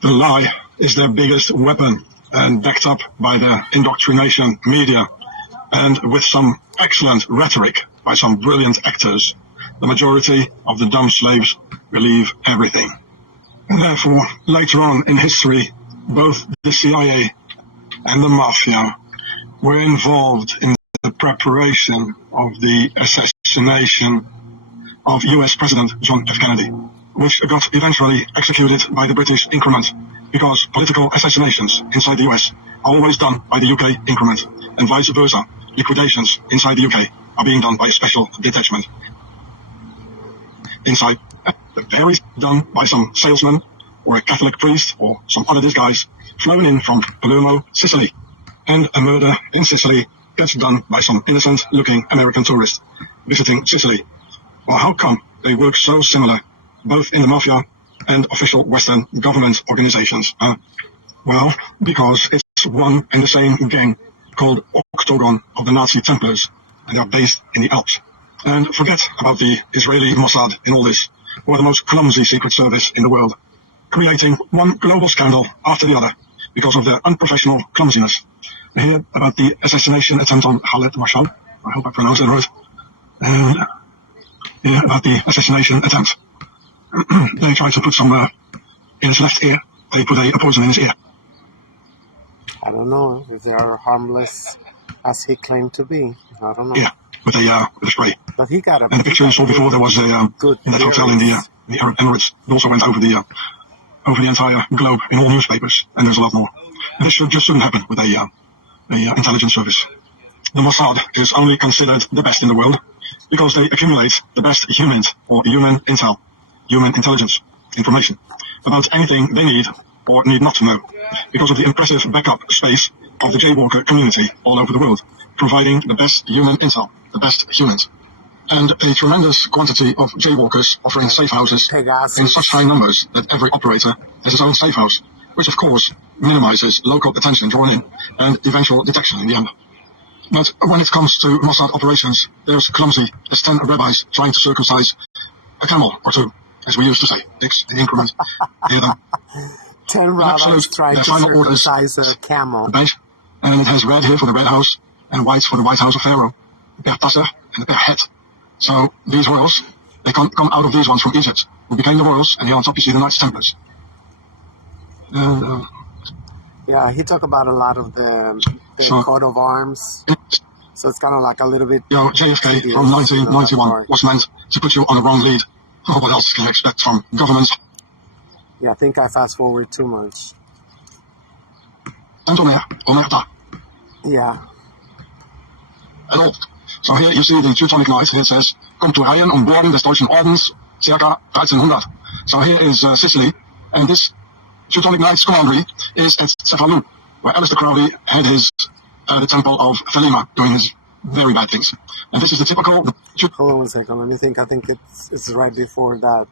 The lie is their biggest weapon, and backed up by their indoctrination media, and with some excellent rhetoric by some brilliant actors, the majority of the dumb slaves believe everything. And therefore, later on in history, both the CIA and the Mafia were involved in the preparation of the assassination of US President John F. Kennedy, which got eventually executed by the British increment, because political assassinations inside the US are always done by the UK increment, and vice versa. Liquidations inside the UK are being done by a special detachment. Inside, the varies done by some salesman or a Catholic priest or some other disguise flown in from Palermo, Sicily. And a murder in Sicily gets done by some innocent-looking American tourist visiting Sicily. Well, how come they work so similar, both in the Mafia and official Western government organizations? Well, because it's one and the same gang called Octagon of the Nazi Templars, and they are based in the Alps. And forget about the Israeli Mossad in all this, who are the most clumsy secret service in the world, creating one global scandal after the other because of their unprofessional clumsiness. I hear about the assassination attempt on Khaled Mashal. I hope I pronounced it right. And hear about the assassination attempt. They tried to put some in his left ear. They put a poison in his ear. I don't know if they are harmless as he claimed to be. I don't know. Yeah, with a spray. But he got a. And the picture you saw before, there was in that hotel in the Arab Emirates. It also went over the entire globe in all newspapers, and there's a lot more. And this just shouldn't happen with a intelligence service. The Mossad is only considered the best in the world because they accumulate the best human intel, human intelligence information about anything they need or need not to know, because of the impressive backup space of the jaywalker community all over the world, providing the best human intel, the best humans. And a tremendous quantity of jaywalkers offering safe houses in such high numbers that every operator has his own safe house, which of course minimizes local attention drawn in and eventual detection in the end. But when it comes to Mossad operations, they're as clumsy as 10 rabbis trying to circumcise a camel or two, as we used to say. Dicks, the increment, hear them. 10 rabbis trying to circumcise a camel. Beige, and it has red here for the Red House and white for the White House of Pharaoh, a pair tasser and a pair head. So these royals, they come out of these ones from Egypt, who became the royals, and here on top you see the Knights Templars. Yeah, he talked about a lot of the coat of arms. So it's kind of like a little bit... JFK from 1991 was meant to put you on the wrong lead. What else can you expect from governments? Yeah, I think I fast forward too much. Omerta. Yeah. At all. So here you see the Teutonic Knight, and it says, "Kommt zu Reihen und Burgen des Deutschen Ordens, circa 1300. So here is Sicily, and this Teutonic Knight's commandery is at Cefalù, where Aleister Crowley had his the temple of Thelema, doing his very bad things. And this is the typical... Hold on 1 second, let me think. I think it's right before that.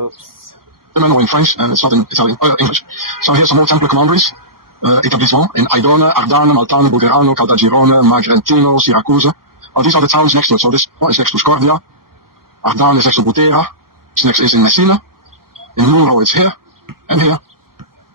Oops. Or in French, and it's not in Italian, English. So here's some more Templar commanderies. Établissement in Aidone, Ardane, Maltane, Bulgarano, Caltagirone, Magrantino, Siracusa. Oh, these are the towns next to it. So this one is next to Scorvia. Ardane is next to Butera. This next is in Messina. In Muro it's here and here.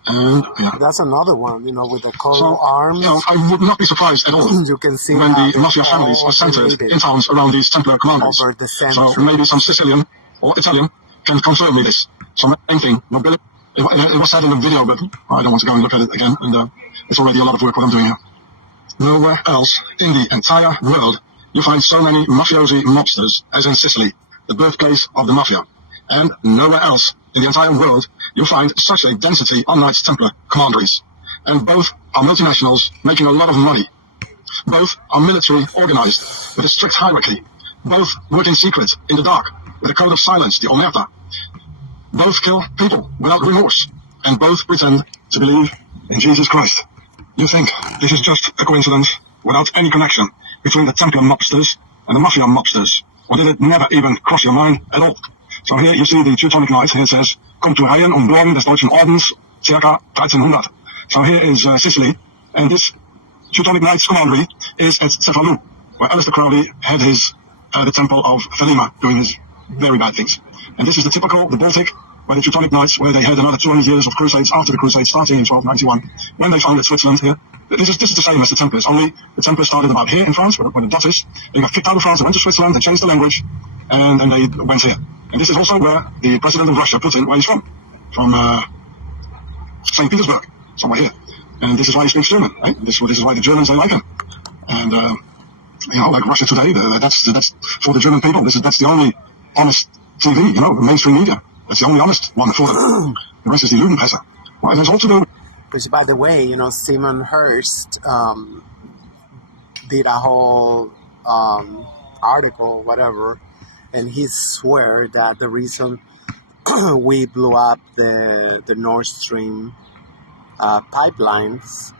And yeah. That's another one, with the coat of arms. I would not be surprised at all you can see when the Mafia families are centered in towns around these Templar commanderies. So maybe some Sicilian or Italian can confirm me this. So anything, nobility. It was said in the video, but I don't want to go and look at it again, and it's already a lot of work what I'm doing here. Nowhere else in the entire world you find so many mafiosi mobsters as in Sicily, the birthplace of the Mafia. And nowhere else in the entire world you find such a density on Knights Templar commanderies. And both are multinationals making a lot of money. Both are military organized with a strict hierarchy. Both work in secret, in the dark, with a code of silence, the Omerta. Both kill people without remorse, and both pretend to believe in Jesus Christ. You think this is just a coincidence without any connection between the Templar mobsters and the Mafia mobsters, or did it never even cross your mind at all? So here you see the Teutonic Knight, and it says, "Kommt zu Reihen und Burgen des Deutschen Ordens, circa 1300. So here is Sicily, and this Teutonic Knight's commandery is at Cefalù, where Aleister Crowley had his the temple of Thelema, doing his very bad things. And this is the Baltic, where the Teutonic Knights, where they had another 200 years of crusades after the Crusades, starting in 1291, when they founded Switzerland here. This is the same as the Templars, only the Templars started about here in France, where the Dutch is. They got kicked out of France, they went to Switzerland, they changed the language, and then they went here. And this is also where the president of Russia, Putin, where he's from St. Petersburg, somewhere here. And this is why he speaks German, right? This is why the Germans, they like him. And, like Russia today, that's for the German people, that's the only honest TV, the mainstream media. That's the only honest one for them. The rest is the Lügenpresse. Well, there's also the... Which, by the way, Simon Hirst did a whole article, whatever, and he swear that the reason we blew up the Nord Stream pipelines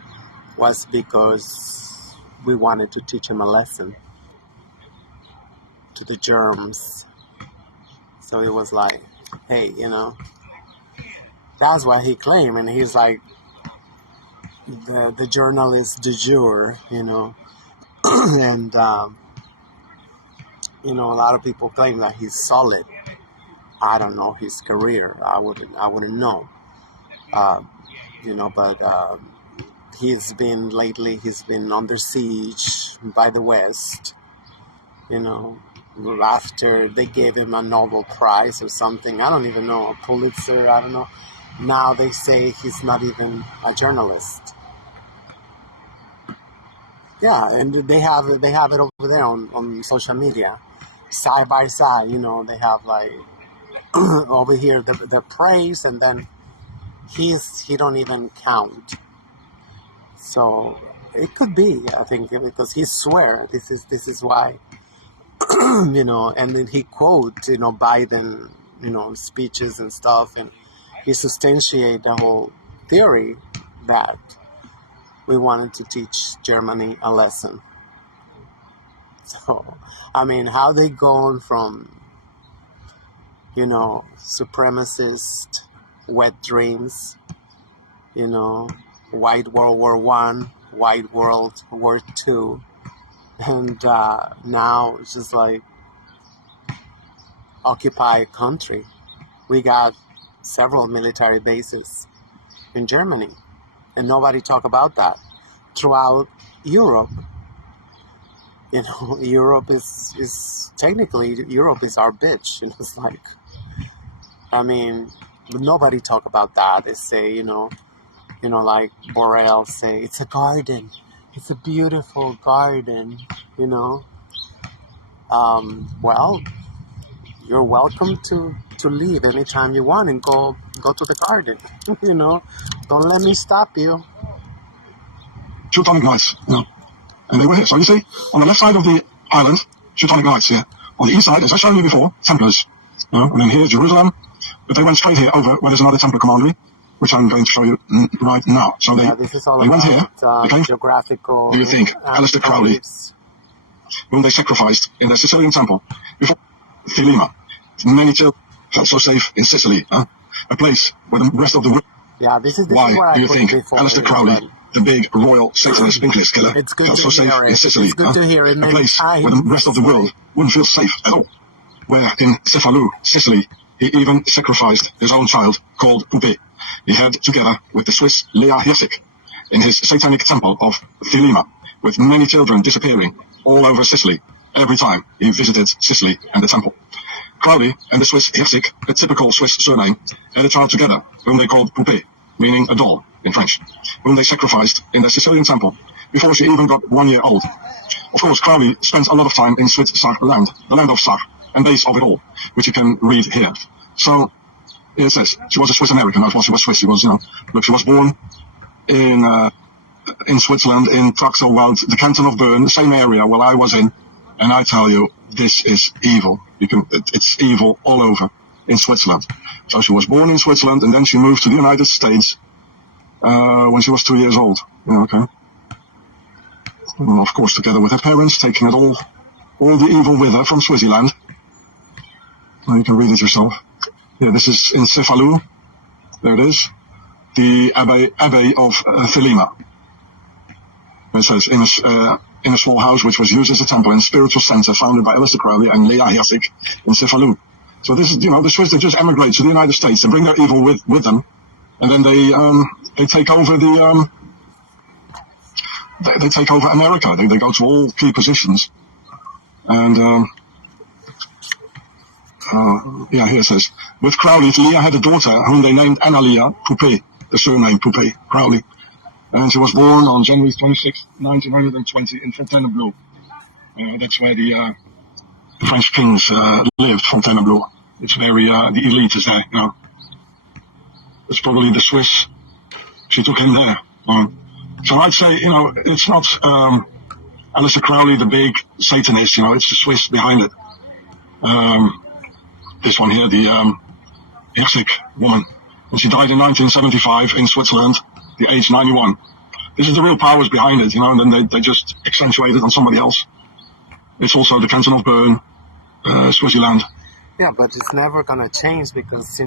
was because we wanted to teach him a lesson to the germs. So it was like, hey, that's what he claimed, and he's like the journalist du jour, and a lot of people claim that he's solid. I don't know his career. I wouldn't know. But he's been under siege by the West. After they gave him a Nobel Prize or something, I don't even know, a Pulitzer, I don't know. Now they say he's not even a journalist. Yeah, and they have it over there on social media, side by side. They have like over here the praise, and then he don't even count. So it could be, I think, because he swear this is why. And then he quotes, Biden, speeches and stuff, and he substantiate the whole theory that we wanted to teach Germany a lesson. So, how they gone from, supremacist, wet dreams, white World War I, white World War II, and now it's just like occupy a country. We got several military bases in Germany, and nobody talk about that. Throughout Europe, Europe is technically Europe is our bitch, and it's like, nobody talk about that. They say, like Borrell say, it's a garden. It's a beautiful garden, Well, you're welcome to leave anytime you want and go to the garden, Don't let me stop you. Teutonic Knights, and they were here. So you see, on the left side of the island, Teutonic Knights here. On the east side, as I showed you before, Templars. And then here, Jerusalem. But they went straight here over where there's another Templar commandery, which I'm going to show you right now. So they went here. They came. Geographical. Do you think Aleister Crowley, whom they sacrificed in their Sicilian temple before Thelema, many children felt so safe in Sicily, a place where the rest of the world. Yeah, this is why do you think Aleister Crowley, the big royal Satanist English killer, felt so safe in Sicily, a place where the rest of the world wouldn't feel safe at all? Where in Cefalù, Sicily, he even sacrificed his own child called Poupée. He had, together with the Swiss Lea Hirsig, in his satanic temple of Thelema, with many children disappearing all over Sicily every time he visited Sicily and the temple. Crowley and the Swiss Hirsig, a typical Swiss surname, had a child together, whom they called Poupée, meaning a doll in French, whom they sacrificed in their Sicilian temple before she even got 1 year old. Of course, Crowley spent a lot of time in Swiss land, the land of Sarre, and base of it all, which you can read here. So, it says, she was a Swiss American. I thought she was Swiss. She was, look, she was born in Switzerland, in Praxelwald, the canton of Bern, the same area where I was in. And I tell you, this is evil. It's evil all over in Switzerland. So she was born in Switzerland, and then she moved to the United States when she was 2 years old. Okay. And of course, together with her parents, taking it all the evil with her from Switzerland. And you can read it yourself. Yeah, this is in Cefalù. There it is. The Abbey of Thelema. It says, in a small house which was used as a temple and spiritual center founded by Aleister Crowley and Lea Hirsig in Cefalù. So this is, the Swiss, they just emigrate to the United States. They bring their evil with them, and then they take over they take over America. They go to all key positions, and here it says, with Crowley, Leah had a daughter whom they named Analia Poupée, the surname Poupée, Crowley. And she was born on January 26, 1920 in Fontainebleau. That's where the French kings lived, Fontainebleau. It's very, the elite is there, It's probably the Swiss. She took him there. So I'd say, it's not Aleister Crowley, the big Satanist, it's the Swiss behind it. This one here, the Herzig woman. And she died in 1975 in Switzerland, the age 91. This is the real powers behind it, and then they just accentuate it on somebody else. It's also the canton of Bern, Switzerland. Yeah, but it's never gonna change because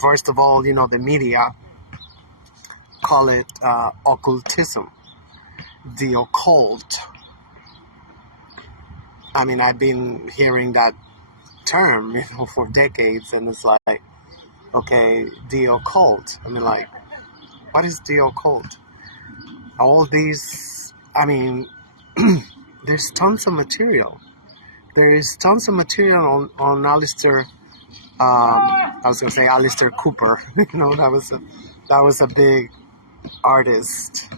first of all, the media call it occultism, the occult. I mean, I've been hearing that term, for decades, and it's like, okay, the occult. I mean, like, what is the occult? All these, I mean, there's tons of material. There is tons of material on Alistair. I was gonna say Alistair Cooper. That was a big artist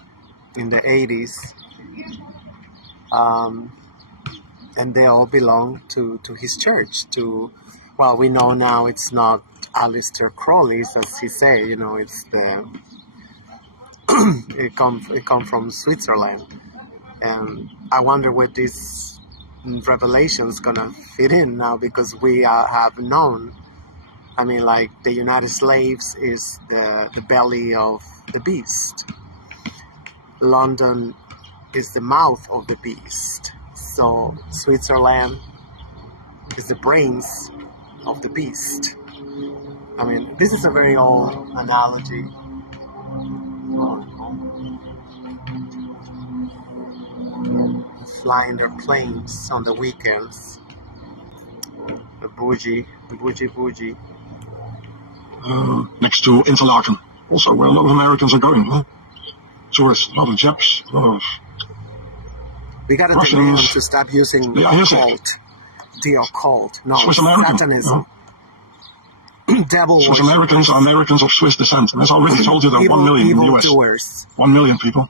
in the 80s. And they all belong to his church. Well, we know now it's not Aleister Crowley's, as he say. It's the it come from Switzerland, and I wonder where this revelation's gonna fit in now, because we have known. I mean, like, the United Slaves is the belly of the beast. London is the mouth of the beast. So Switzerland is the brains of the beast. I mean, this is a very old analogy. Flying their planes on the weekends. The bougie. Next to Interlaken, also where a lot of Americans are going. Tourists, a lot of Japs, a lot of we got to Russians. to stop using The occult. No, Swiss American. Satanism. Devil Swiss Americans are Americans of Swiss descent. And as I already told you, there are 1 million in the US. Doers. 1 million people.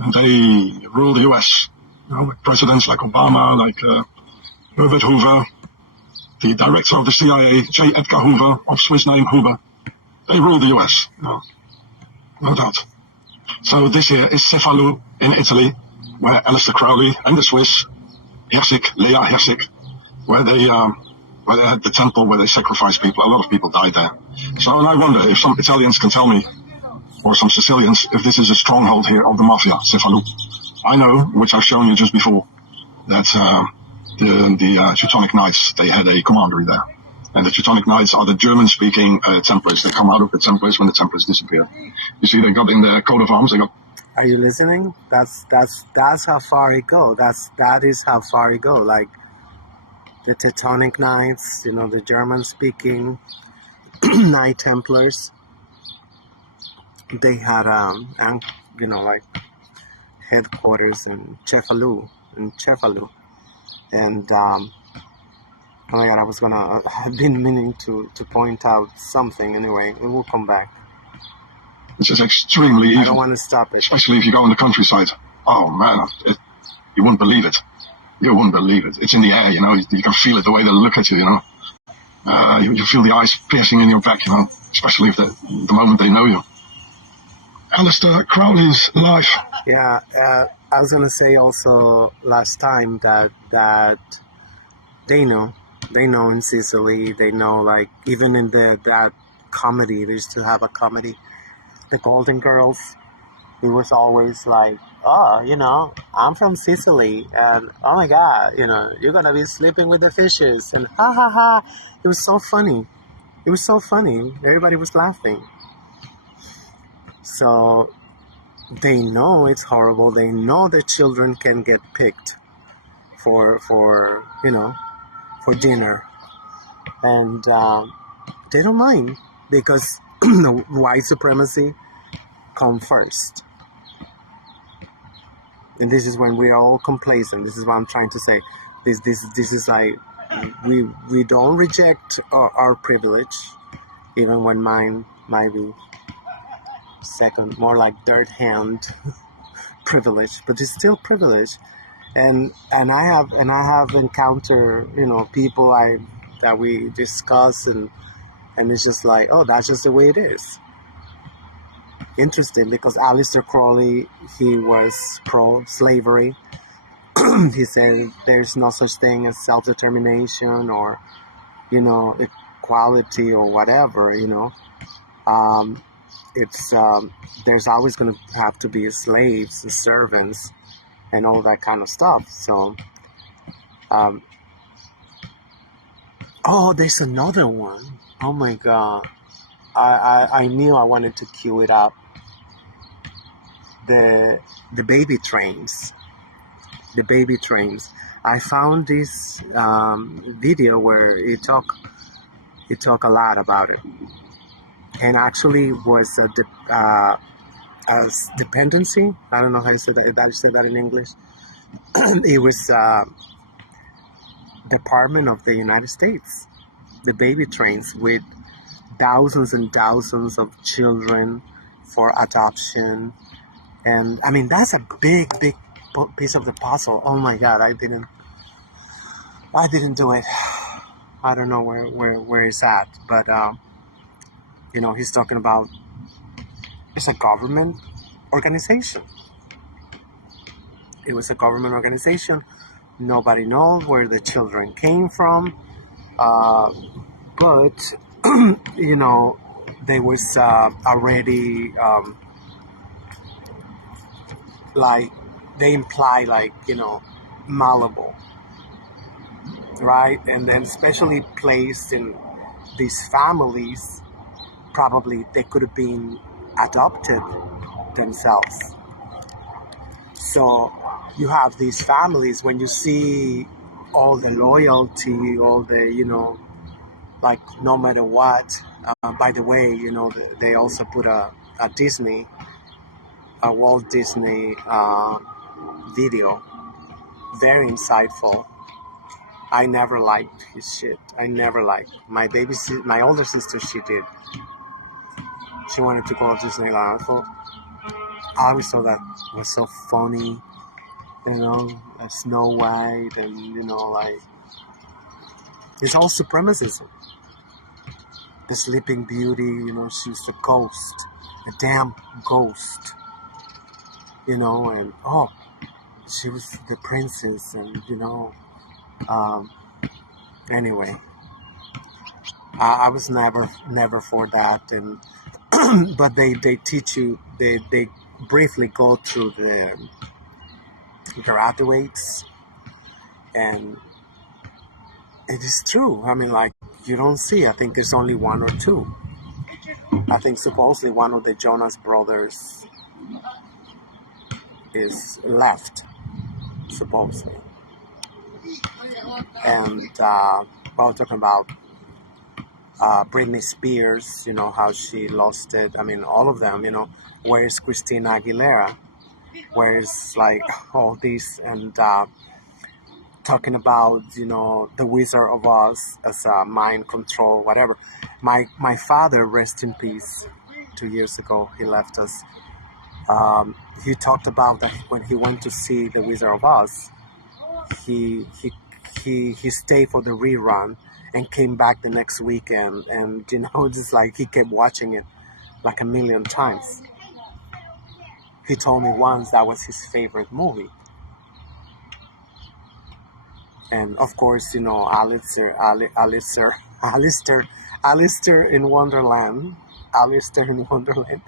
And they rule the US. With presidents like Obama, like Herbert Hoover, the director of the CIA, J. Edgar Hoover, of Swiss name Hoover. They rule the US. No doubt. So this here is Cefalù in Italy, where Aleister Crowley and the Swiss, Leah Herzig, where they had the temple where they sacrificed people. A lot of people died there. So, and I wonder if some Italians can tell me, or some Sicilians, if this is a stronghold here of the mafia, Cefalù. I know, which I've shown you just before, that the Teutonic Knights, they had a commandery there. And the Teutonic Knights are the German-speaking Templars that come out of the Templars when the Templars disappeared. You see, they got in their coat of arms. They got. Are you listening? That's how far it go. That is how far it go. Like the Teutonic Knights, the German-speaking Knight Templars. They had like headquarters in Cefalù, and oh my God, I've been meaning to point out something. Anyway, we will come back. Which is extremely evil. I don't want to stop it. Especially if you go in the countryside. Oh man, you wouldn't believe it. You wouldn't believe it. It's in the air, you can feel it the way they look at you, you feel the eyes piercing in your back, especially if the moment they know you. Aleister Crowley's life. Yeah, I was gonna say also last time that they know in Sicily, they know, like, even in that comedy, they used to have a comedy, The Golden Girls. It was always like, oh, I'm from Sicily, and oh my God, you're gonna be sleeping with the fishes, and ha ha ha. It was so funny. Everybody was laughing. So they know it's horrible. They know that children can get picked for for dinner, and they don't mind because the white supremacy come first. And this is when we are all complacent. This is what I'm trying to say. This is like we don't reject our privilege, even when mine might be second, more like third hand privilege, but it's still privilege. And I have encountered people that we discuss, and it's just like, oh, that's just the way it is. Interesting, because Aleister Crowley, he was pro-slavery. He said there's no such thing as self-determination or equality or whatever. It's there's always going to have to be slaves, servants, and all that kind of stuff. So oh, there's another one. Oh my god, I knew I wanted to cue it up. The baby trains. The baby trains. I found this video where it talk a lot about it, and actually was a dependency. I don't know how you say that. I say that in English. It was Department of the United States. The baby trains with thousands and thousands of children for adoption. And I mean, that's a big piece of the puzzle. Oh my God, I didn't do it. I don't know where it's at, but he's talking about it's a government organization. It was a government organization. Nobody knows where the children came from, but they was already. Like they imply malleable, right? And then especially placed in these families, probably they could have been adopted themselves. So you have these families, when you see all the loyalty, all the like no matter what. By the way, they also put a Walt Disney video, very insightful. I never liked his shit. I never liked my older sister. She did. She wanted to go to Disneyland. I always thought that was so funny. Like Snow White, and like it's all supremacism. The Sleeping Beauty, she's a ghost, a damn ghost. And she was the princess, and anyway, I was never for that, and but they teach you, they briefly go through the graduates, and it is true. I mean, like, you don't see, I think there's only one or two. I think supposedly one of the Jonas brothers is left, supposedly. And while talking about Britney Spears, how she lost it. I mean, all of them, where's Christina Aguilera? Where's like all these, and talking about, the Wizard of Oz as a mind control, whatever. My father, rest in peace, 2 years ago, he left us. He talked about that when he went to see The Wizard of Oz, he stayed for the rerun and came back the next weekend, and just like he kept watching it like a million times. He told me once that was his favorite movie. And of course, Alistair in Wonderland. Alistair in Wonderland.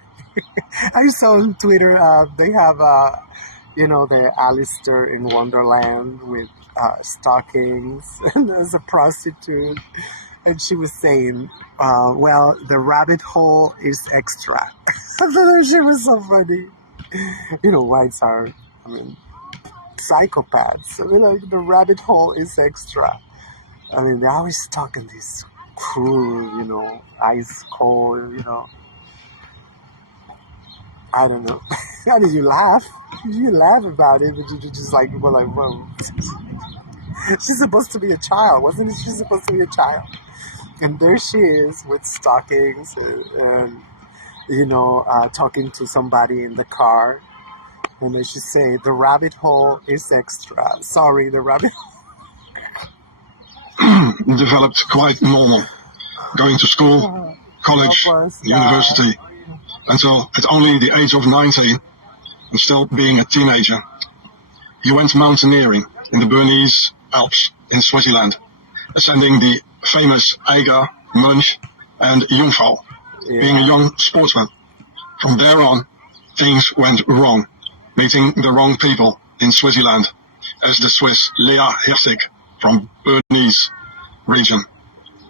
I saw on Twitter, they have, the Alistair in Wonderland with stockings, and there's a prostitute, and she was saying, well, the rabbit hole is extra. She was so funny. Whites are, I mean, psychopaths. I mean, like, the rabbit hole is extra. I mean, they're always talking this cruel, ice cold, I don't know. I mean, you laugh. You laugh about it, but you just like, well, she's supposed to be a child. Wasn't she supposed to be a child? And there she is with stockings and talking to somebody in the car. And then she say, the rabbit hole is extra. Sorry, the rabbit hole. Developed quite normal. Going to school, college, university, until at only the age of 19, and still being a teenager. He went mountaineering in the Bernese Alps in Swaziland, ascending the famous Eiger, Munch, and Jungfrau, being a young sportsman. From there on, things went wrong, meeting the wrong people in Swaziland, as the Swiss Lea Herzig from Bernese region,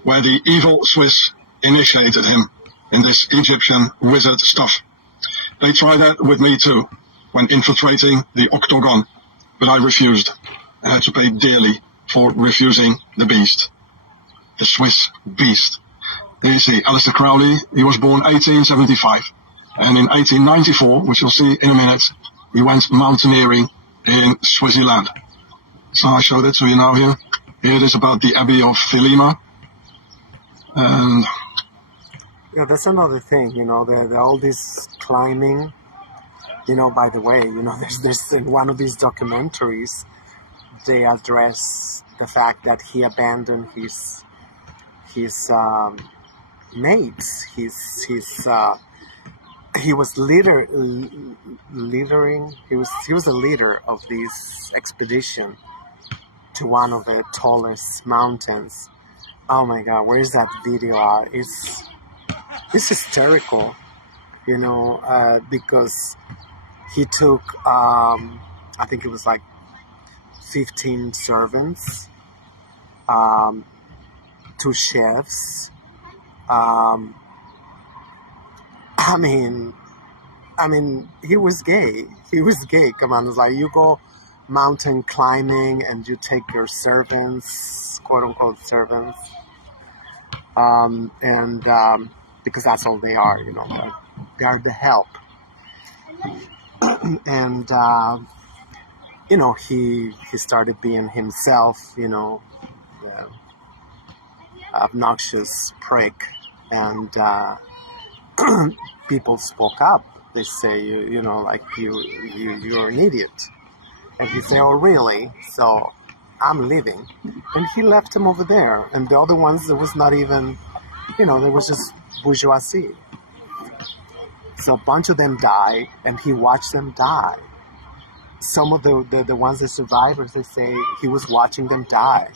where the evil Swiss initiated him in this Egyptian wizard stuff. They tried that with me too, when infiltrating the Octagon, but I refused, and had to pay dearly for refusing the beast. The Swiss beast. Here you see Aleister Crowley. He was born 1875, and in 1894, which you'll see in a minute, he went mountaineering in Swaziland. So I show that to you now here. Here it is about the Abbey of Thelema. And yeah, that's another thing, they're all this climbing, by the way, there's in one of these documentaries, they address the fact that he abandoned his mates, he was he was a leader of this expedition to one of the tallest mountains. Oh my God, where is that video at? It's hysterical, because he took, I think it was like 15 servants, 2 chefs. I mean, he was gay. He was gay. Come on, it's like you go mountain climbing and you take your servants, quote unquote servants, because that's all they are, they are the help. And he started being himself, obnoxious prick, and people spoke up. They say, you're an idiot. And he said, oh, really? So I'm leaving. And he left him over there. And the other ones, there was not even, there was just bourgeoisie. So a bunch of them died, and he watched them die. Some of the ones that survivors, they say he was watching them die.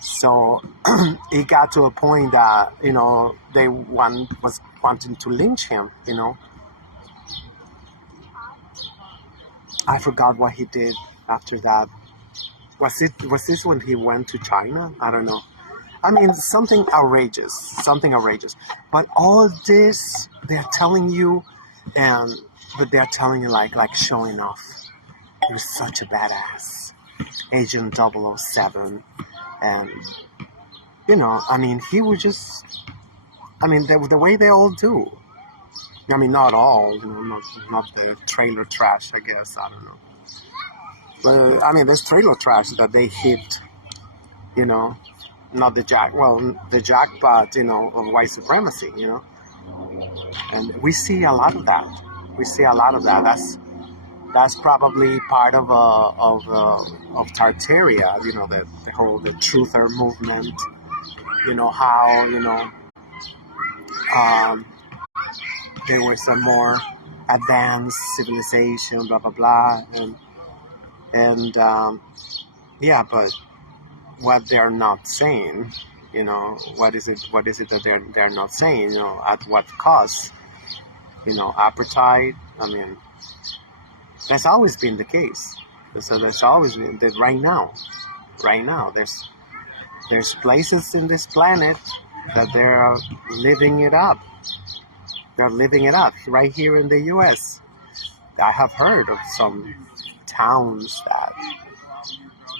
So it got to a point that, they was wanting to lynch him, I forgot what he did after that. Was this when he went to China? I don't know. I mean, something outrageous. But all this, they're telling you, but they're telling you like showing off. You're such a badass. Agent 007. And, he would just, the way they all do. Not all, not the trailer trash, I guess, I don't know. But, there's trailer trash that they hit, not the jackpot, of white supremacy, And we see a lot of that. That's probably part of Tartaria, the truther movement, how, there was a more advanced civilization, blah, blah, blah. And but what they're not saying, what is it that they're not saying, at what cost? Apartheid, that's always been the case. So that's always been that right now, there's places in this planet that they're living it up. They're living it up right here in the U.S. I have heard of some towns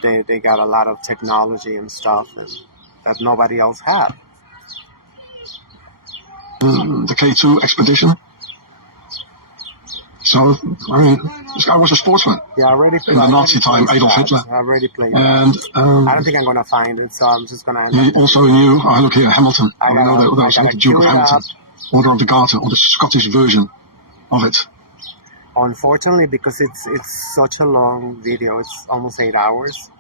that they got a lot of technology and stuff that nobody else had. The K2 expedition. So, I mean, this guy was a sportsman. Yeah, I already played. In the Nazi time, Adolf Hitler. I already played. And I don't think I'm going to find it, so I'm just going to... He also knew, look here, Hamilton. We know that there was the Duke of Hamilton. Order of the Garter, or the Scottish version of it. Unfortunately, because it's such a long video, it's almost 8 hours,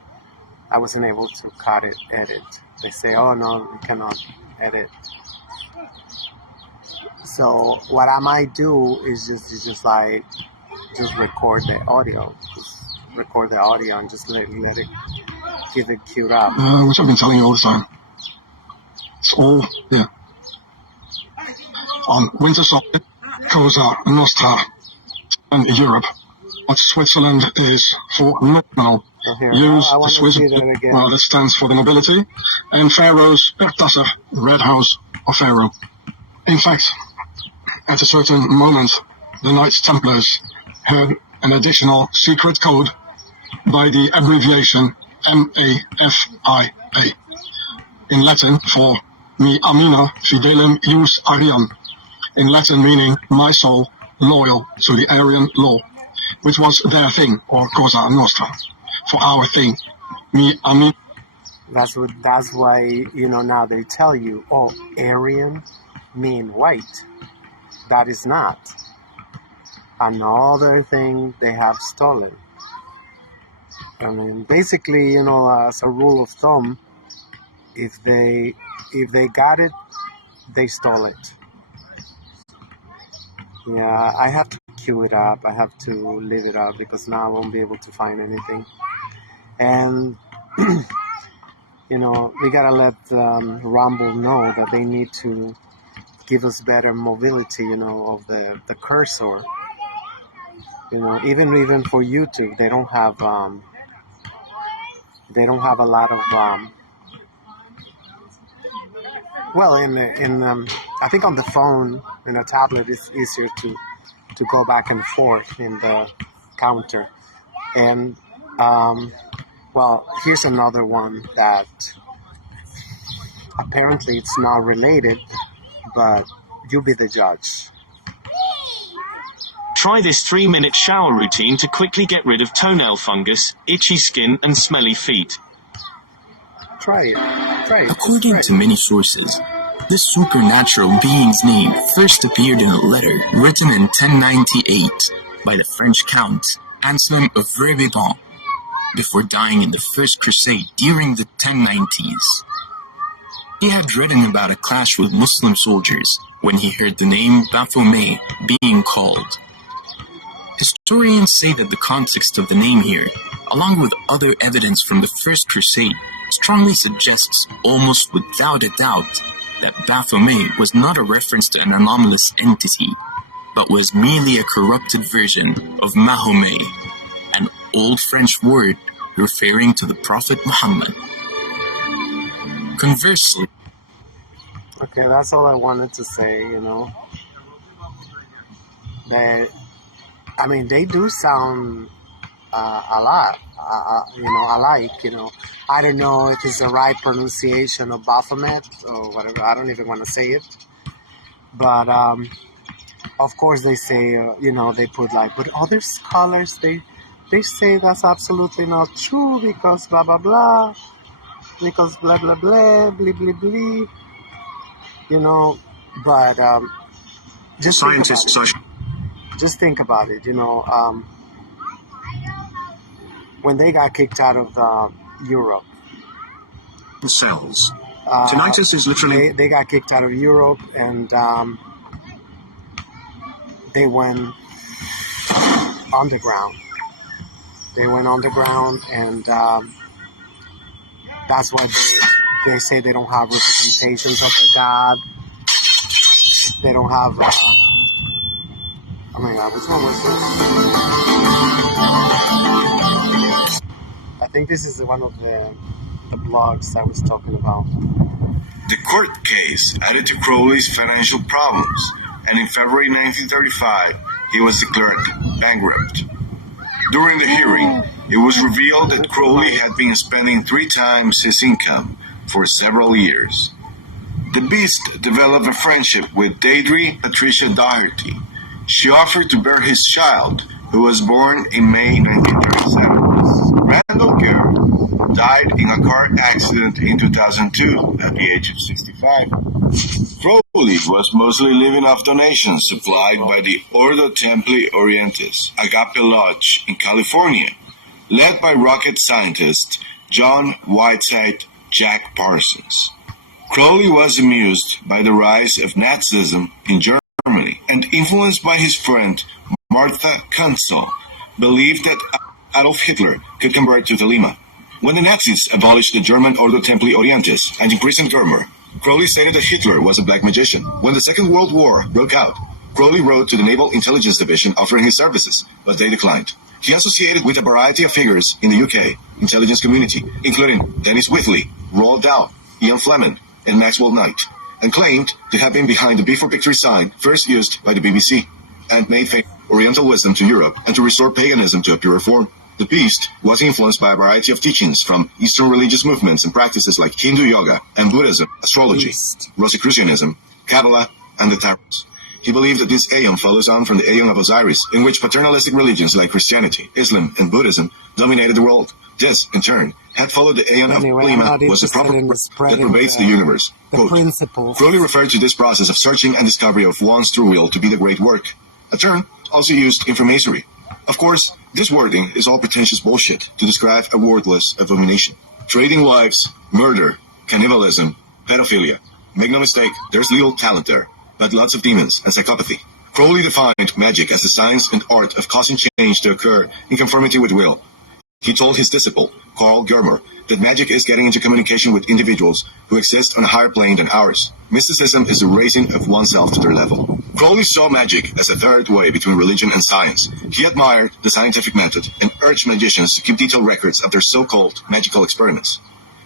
I wasn't able to cut it, edit. They say, oh no, you cannot edit. So what I might do is just record the audio. Just record the audio and just let it keep it queued up. Which I've been telling you all the time. It's all there. On Wintershall, Cosa Nostra, and Europe, what Switzerland is for nominal. Use the Swiss, well, that stands for the nobility, and Pharaoh's Pertasser, Red House of Pharaoh. In fact, at a certain moment, the Knights Templars had an additional secret code by the abbreviation MAFIA, in Latin for Mi Amina Fidelem Ius Arian, in Latin meaning my soul loyal to the Aryan law, which was their thing, or Cosa Nostra, for our thing. Mi Amina. That's why, now they tell you, oh, Aryan mean white. That is not. Another thing they have stolen. I mean, basically, as a rule of thumb, if they got it, they stole it. Yeah, I have to queue it up. I have to leave it up because now I won't be able to find anything. And we gotta let Rumble know that they need to give us better mobility, of the cursor. Even for YouTube, they don't have a lot of I think on the phone and a tablet it's easier to go back and forth in the counter. And here's another one that apparently it's not related, but you be the judge. Try this 3-minute shower routine to quickly get rid of toenail fungus, itchy skin, and smelly feet. Try it. According to many sources, this supernatural being's name first appeared in a letter written in 1098 by the French Count Anselm of Vrébéban before dying in the First Crusade during the 1090s. He had written about a clash with Muslim soldiers when he heard the name Baphomet being called. Historians say that the context of the name here, along with other evidence from the First Crusade, strongly suggests, almost without a doubt, that Baphomet was not a reference to an anomalous entity, but was merely a corrupted version of Mahomet, an Old French word referring to the Prophet Muhammad. Conversely, okay, that's all I wanted to say, that, they do sound a lot, alike, I don't know if it's the right pronunciation of Baphomet or whatever. I don't even want to say it. But, of course, they say, they put but other scholars, they say that's absolutely not true because blah, blah, blah, because blah, blah, blah, blah, blah, blah, but, just think about it, when they got kicked out of Europe. Cells. Tinnitus is literally... They got kicked out of Europe and they went underground. And that's why they say they don't have representations of the God. They don't have... oh my God, what's wrong with this? I think this is one of the blogs I was talking about. The court case added to Crowley's financial problems, and in February 1935, he was declared bankrupt. During the hearing, it was revealed that Crowley had been spending 3 times his income for several years. The Beast developed a friendship with Deirdre Patricia Doherty. She offered to bear his child, who was born in May 1937. Randall Gare died in a car accident in 2002 at the age of 65. Crowley was mostly living off donations supplied by the Ordo Templi Orientis, Agape Lodge in California, led by rocket scientist John Whiteside Jack Parsons. Crowley was amused by the rise of Nazism in Germany and influenced by his friend Martha Kunzel, believed that Adolf Hitler could convert to Thelema. When the Nazis abolished the German Ordo Templi Orientis and imprisoned Germer, Crowley stated that Hitler was a black magician. When the Second World War broke out, Crowley wrote to the Naval Intelligence Division offering his services, but they declined. He associated with a variety of figures in the UK intelligence community, including Dennis Withley, Roald Dahl, Ian Fleming, and Maxwell Knight, and claimed to have been behind the B for Victory sign first used by the BBC, and made famous Oriental wisdom to Europe and to restore paganism to a pure form. The Beast was influenced by a variety of teachings from Eastern religious movements and practices like Hindu yoga and Buddhism, astrology, Rosicrucianism, Kabbalah, and the Tarots. He believed that this aeon follows on from the aeon of Osiris, in which paternalistic religions like Christianity, Islam, and Buddhism dominated the world. This, in turn, had followed the aeon of Thelema, was the proper that pervades the universe. Quote, Crowley referred to this process of searching and discovery of one's true will to be the great work, a term also used in Freemasonry. Of course, this wording is all pretentious bullshit to describe a wordless abomination. Trading wives, murder, cannibalism, pedophilia. Make no mistake, there's little talent there, but lots of demons and psychopathy. Crowley defined magic as the science and art of causing change to occur in conformity with will. He told his disciple, Carl Germer, that magic is getting into communication with individuals who exist on a higher plane than ours. Mysticism is the raising of oneself to their level. Crowley saw magic as a third way between religion and science. He admired the scientific method and urged magicians to keep detailed records of their so-called magical experiments.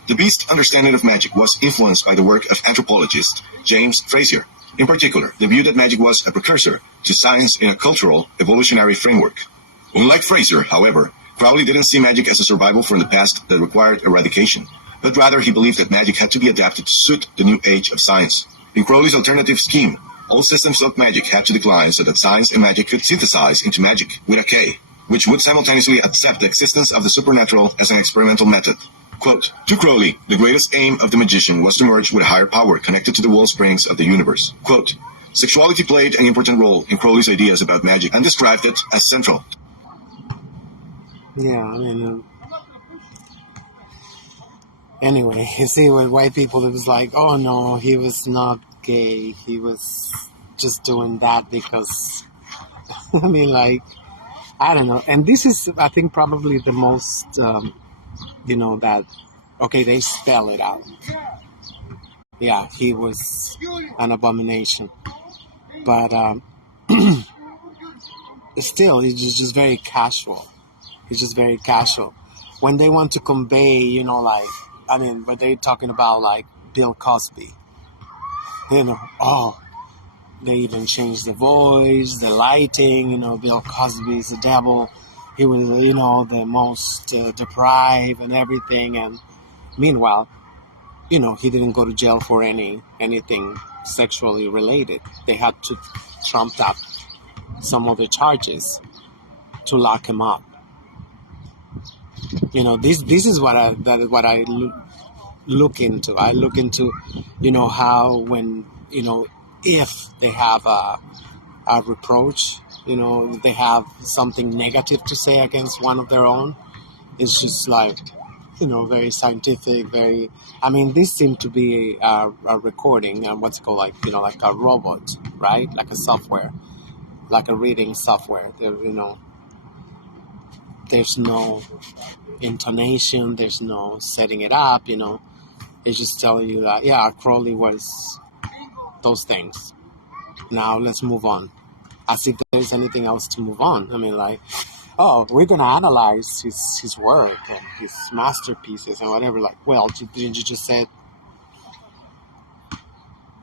The Beast's understanding of magic was influenced by the work of anthropologist James Frazier. In particular, the view that magic was a precursor to science in a cultural, evolutionary framework. Unlike Frazier, however, Crowley didn't see magic as a survival from the past that required eradication, but rather he believed that magic had to be adapted to suit the new age of science. In Crowley's alternative scheme, all systems of magic had to decline so that science and magic could synthesize into magic, with a K, which would simultaneously accept the existence of the supernatural as an experimental method. Quote, to Crowley, the greatest aim of the magician was to merge with a higher power connected to the wellsprings of the universe. Quote, sexuality played an important role in Crowley's ideas about magic and described it as central. Yeah, I mean, anyway, you see, with white people, it was like, oh no, he was not gay. He was just doing that because, I mean, like, I don't know. And this is, I think, probably the most, that, okay, they spell it out. Yeah, he was an abomination. But still, it's just very casual. It's just very casual. When they want to convey, when they're talking about, like, Bill Cosby, they even changed the voice, the lighting, Bill Cosby is the devil. He was, the most deprived and everything. And meanwhile, he didn't go to jail for anything sexually related. They had to trump up some other charges to lock him up. This is what I look into. I look into, how when, if they have a reproach, they have something negative to say against one of their own. It's just like, very scientific, this seemed to be a recording, and what's it called, like a robot, right? Like a software, like a reading software. There's no intonation, there's no setting it up, it's just telling you that, yeah, Crowley was those things. Now let's move on. As if there's anything else to move on. We're going to analyze his work and his masterpieces and whatever. Like, well, didn't you just said,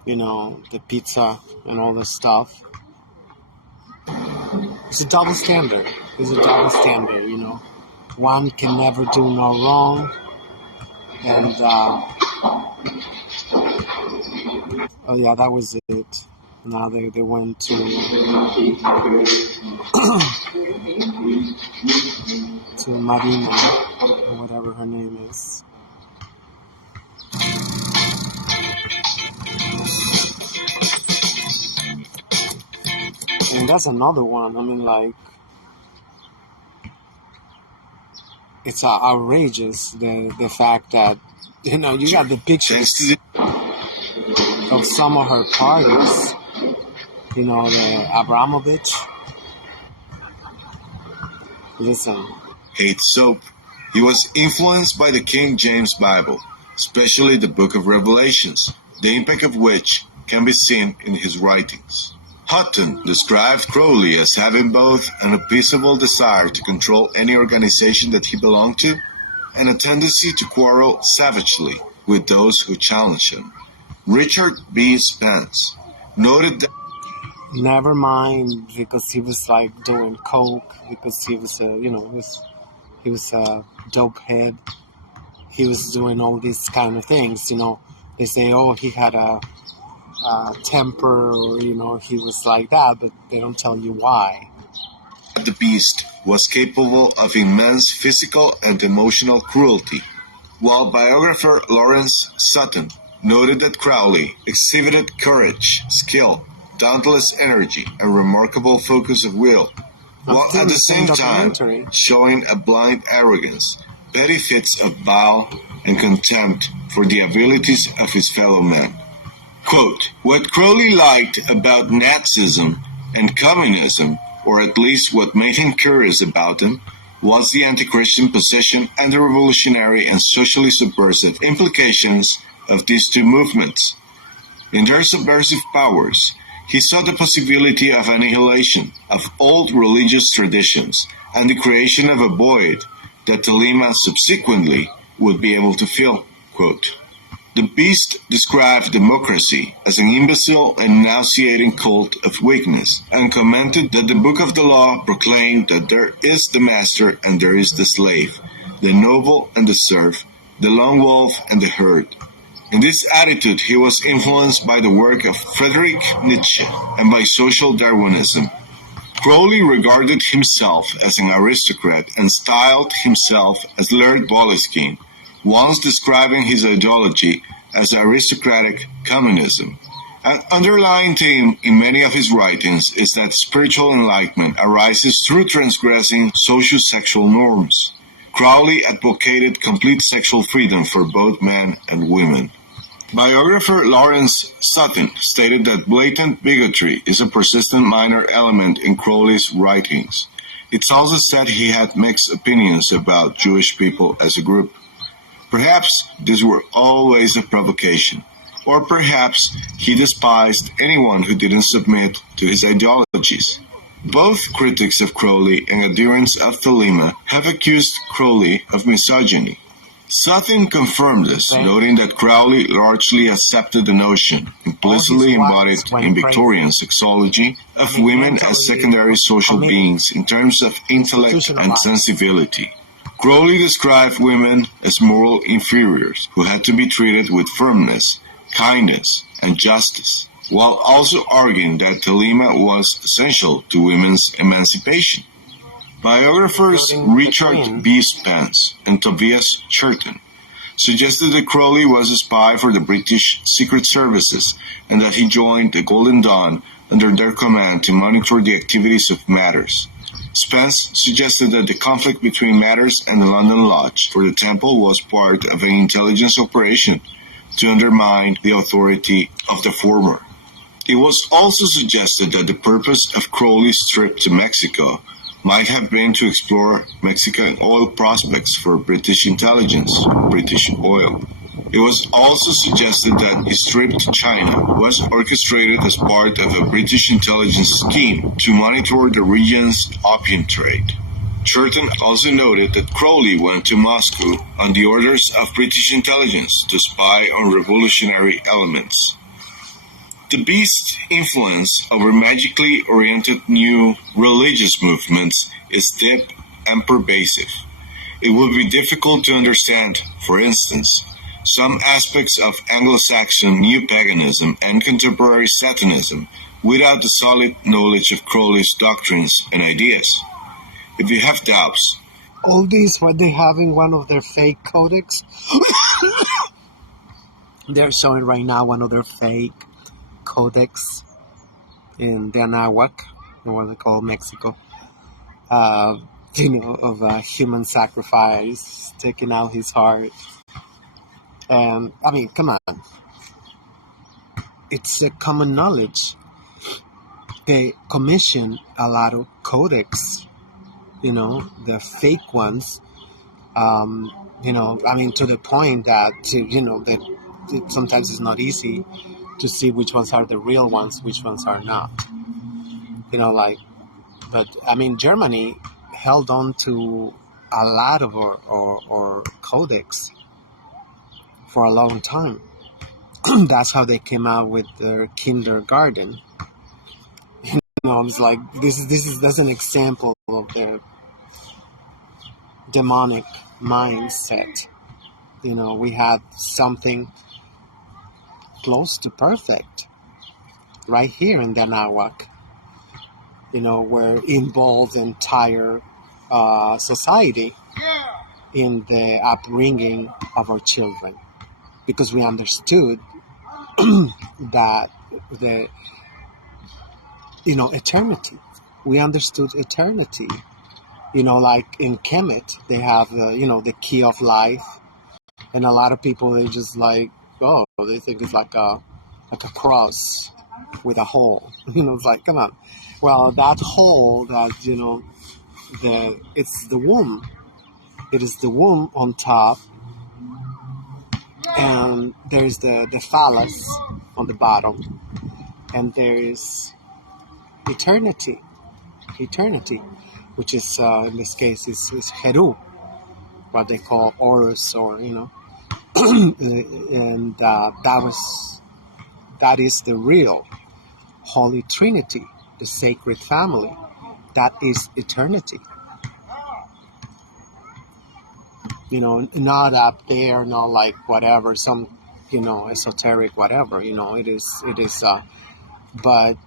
the pizza and all this stuff? It's a double standard. one can never do no wrong. And oh yeah, that was it. Now they went to to Marina, or whatever her name is. And that's another one. I mean, like, it's outrageous, the fact that, you know, you got the pictures of some of her parties, you know, the Abramovich. Listen. Hates soap. He was influenced by the King James Bible, especially the Book of Revelations, the impact of which can be seen in his writings. Hutton described Crowley as having both an appeasable desire to control any organization that he belonged to and a tendency to quarrel savagely with those who challenge him. Richard B. Spence noted that never mind, because he was like doing coke, because he was he was a dope head. He was doing all these kind of things, you know. They say, oh, he had a temper, or, you know, he was like that, but they don't tell you why. the beast was capable of immense physical and emotional cruelty, while biographer Lawrence Sutton noted that Crowley exhibited courage, skill, dauntless energy, and remarkable focus of will, while at the same time showing a blind arrogance, petty fits of bile, and contempt for the abilities of his fellow men. Quote, what Crowley liked about Nazism and communism, or at least what made him curious about them, was the anti-Christian position and the revolutionary and socially subversive implications of these two movements. In their subversive powers, he saw the possibility of annihilation of old religious traditions and the creation of a void that Thelema subsequently would be able to fill. Quote, the beast described democracy as an imbecile and nauseating cult of weakness, and commented that the book of the law proclaimed that there is the master and there is the slave, the noble and the serf, the lone wolf and the herd. In this attitude, he was influenced by the work of Friedrich Nietzsche and by social Darwinism. Crowley regarded himself as an aristocrat and styled himself as Laird Boleskine, once describing his ideology as aristocratic communism. An underlying theme in many of his writings is that spiritual enlightenment arises through transgressing socio-sexual norms. Crowley advocated complete sexual freedom for both men and women. Biographer Lawrence Sutton stated that blatant bigotry is a persistent minor element in Crowley's writings. It's also said he had mixed opinions about Jewish people as a group. Perhaps these were always a provocation, or perhaps he despised anyone who didn't submit to his ideologies. Both critics of Crowley and adherents of Thelema have accused Crowley of misogyny. Sutton confirmed this, noting that Crowley largely accepted the notion, implicitly embodied in Victorian sexology, of women as secondary social beings in terms of intellect and sensibility. Crowley described women as moral inferiors who had to be treated with firmness, kindness, and justice, while also arguing that Thelema was essential to women's emancipation. Biographers Richard B. Spence and Tobias Churton suggested that Crowley was a spy for the British Secret Services and that he joined the Golden Dawn under their command to monitor the activities of Matters. Spence suggested that the conflict between Matters and the London Lodge for the Temple was part of an intelligence operation to undermine the authority of the former. It was also suggested that the purpose of Crowley's trip to Mexico might have been to explore Mexican oil prospects for British intelligence, British oil. It was also suggested that his trip to China was orchestrated as part of a British intelligence scheme to monitor the region's opium trade. Churton also noted that Crowley went to Moscow on the orders of British intelligence to spy on revolutionary elements. The beast's influence over magically oriented new religious movements is deep and pervasive. it would be difficult to understand, for instance, some aspects of Anglo-Saxon New Paganism and contemporary Satanism without the solid knowledge of Crowley's doctrines and ideas. If you have doubts, all these, what they have in one of their fake codex, they're showing right now one of their fake codex in the Anahuac, the one they call Mexico, of human sacrifice, taking out his heart. And I mean, come on, it's a common knowledge. They commission a lot of codex, the fake ones, I mean, to the point that, that sometimes it's not easy to see which ones are the real ones, which ones are not. But I mean, Germany held on to a lot of our codex for a long time. That's how they came out with their kindergarten. It's like that's an example of their demonic mindset. We had something close to perfect right here in the Anahuac. We're involved entire society in the upbringing of our children, because we understood that eternity. We understood eternity. Like in Kemet, they have the key of life, and a lot of people, they just they think it's like a cross with a hole. It's like, come on. Well, that hole, it's the womb. It is the womb on top, and there's the phallus on the bottom, and there is eternity, which is in this case is Heru, what they call Horus, or and that is the real Holy Trinity, the sacred family. That is eternity. Not up there, not like whatever, some esoteric whatever. It is. But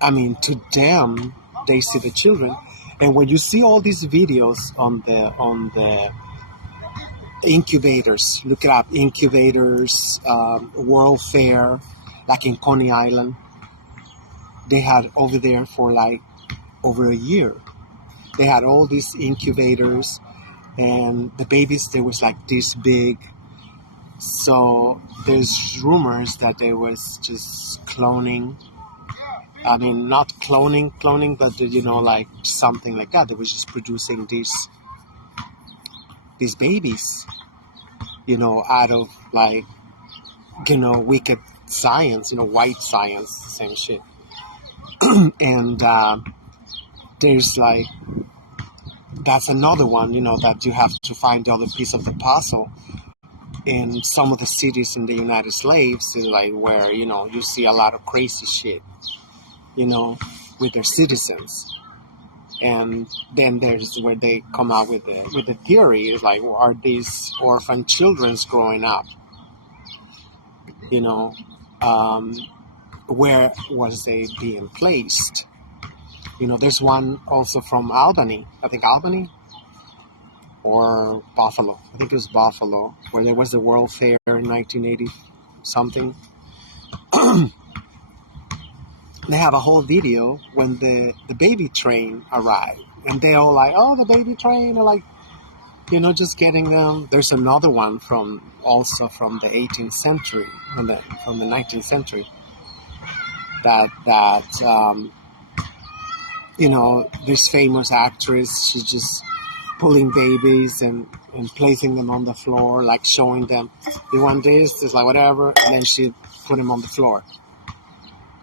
I mean, to them, they see the children, and when you see all these videos on the incubators, look it up, incubators, World Fair, like in Coney Island, they had over there for like over a year. They had all these incubators, and the babies, they was like this big. So there's rumors that they was just cloning. I mean, not cloning, but like something like that. They was just producing these babies, out of like, wicked science, white science, same shit. And there's like, that's another one, that you have to find the other piece of the puzzle. In some of the cities in the United States, like where, you see a lot of crazy shit, with their citizens. And then there's where they come out with the theory, is like, are these orphan children growing up? Where was they being placed? There's one also from Albany, I think Albany, or Buffalo. I think it was Buffalo, where there was the World Fair in 1980 something. They have a whole video when the baby train arrived, and they all like, oh, the baby train, or like, just getting them. There's another one from the 18th century, from the 19th century, that this famous actress, she's just pulling babies and placing them on the floor, like showing them, you want this, it's like whatever, and then she put them on the floor.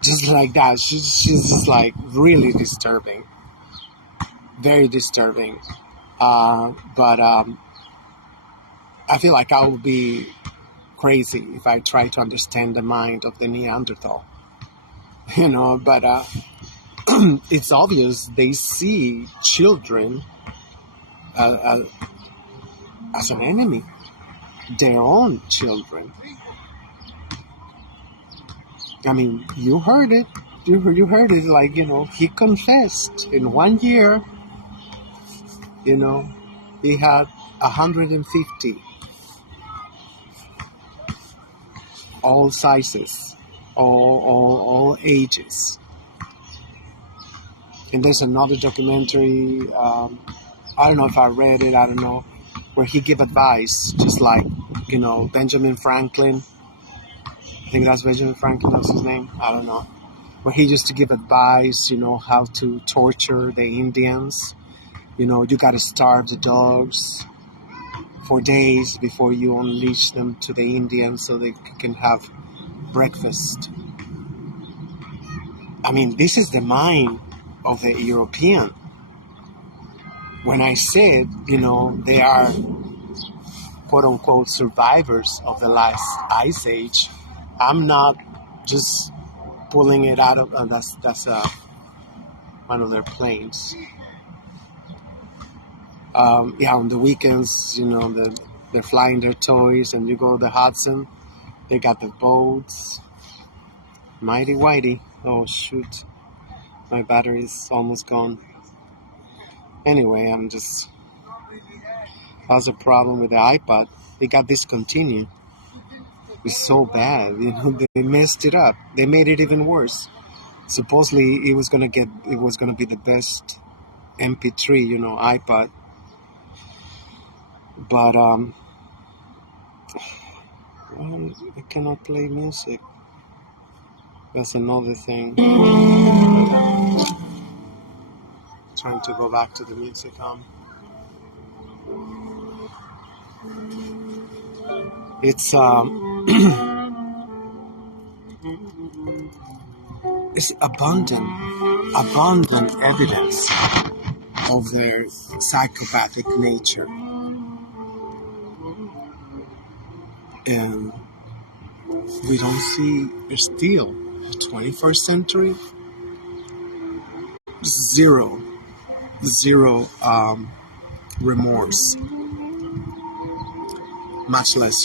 Just like that. She's just like really disturbing. Very disturbing. But I feel like I would be crazy if I tried to understand the mind of the Neanderthal. But it's obvious they see children, as an enemy, their own children. I mean, you heard it. You heard it. Like, he confessed in 1 year. He had 150, all sizes, all ages. And there's another documentary. I don't know if I read it. I don't know, where he gave advice, just like Benjamin Franklin. I think that's Benjamin Franklin. That's his name. I don't know. Where he used to give advice, how to torture the Indians. You got to starve the dogs for days before you unleash them to the Indians so they can have breakfast. I mean, this is the mind of the European. When I said, they are quote-unquote survivors of the last ice age, I'm not just pulling it out of, that's one of their planes. On the weekends, they're flying their toys, and you go to the Hudson, they got the boats. Mighty whitey. Oh, shoot. My battery is almost gone. Anyway, that's a problem with the iPod. It got discontinued. It's so bad, they messed it up. They made it even worse. Supposedly, it was gonna be the best MP3, iPod. But I cannot play music. That's another thing. Trying to go back to the music. It's it's abundant evidence of their psychopathic nature. And we don't see still, 21st century, zero remorse, much less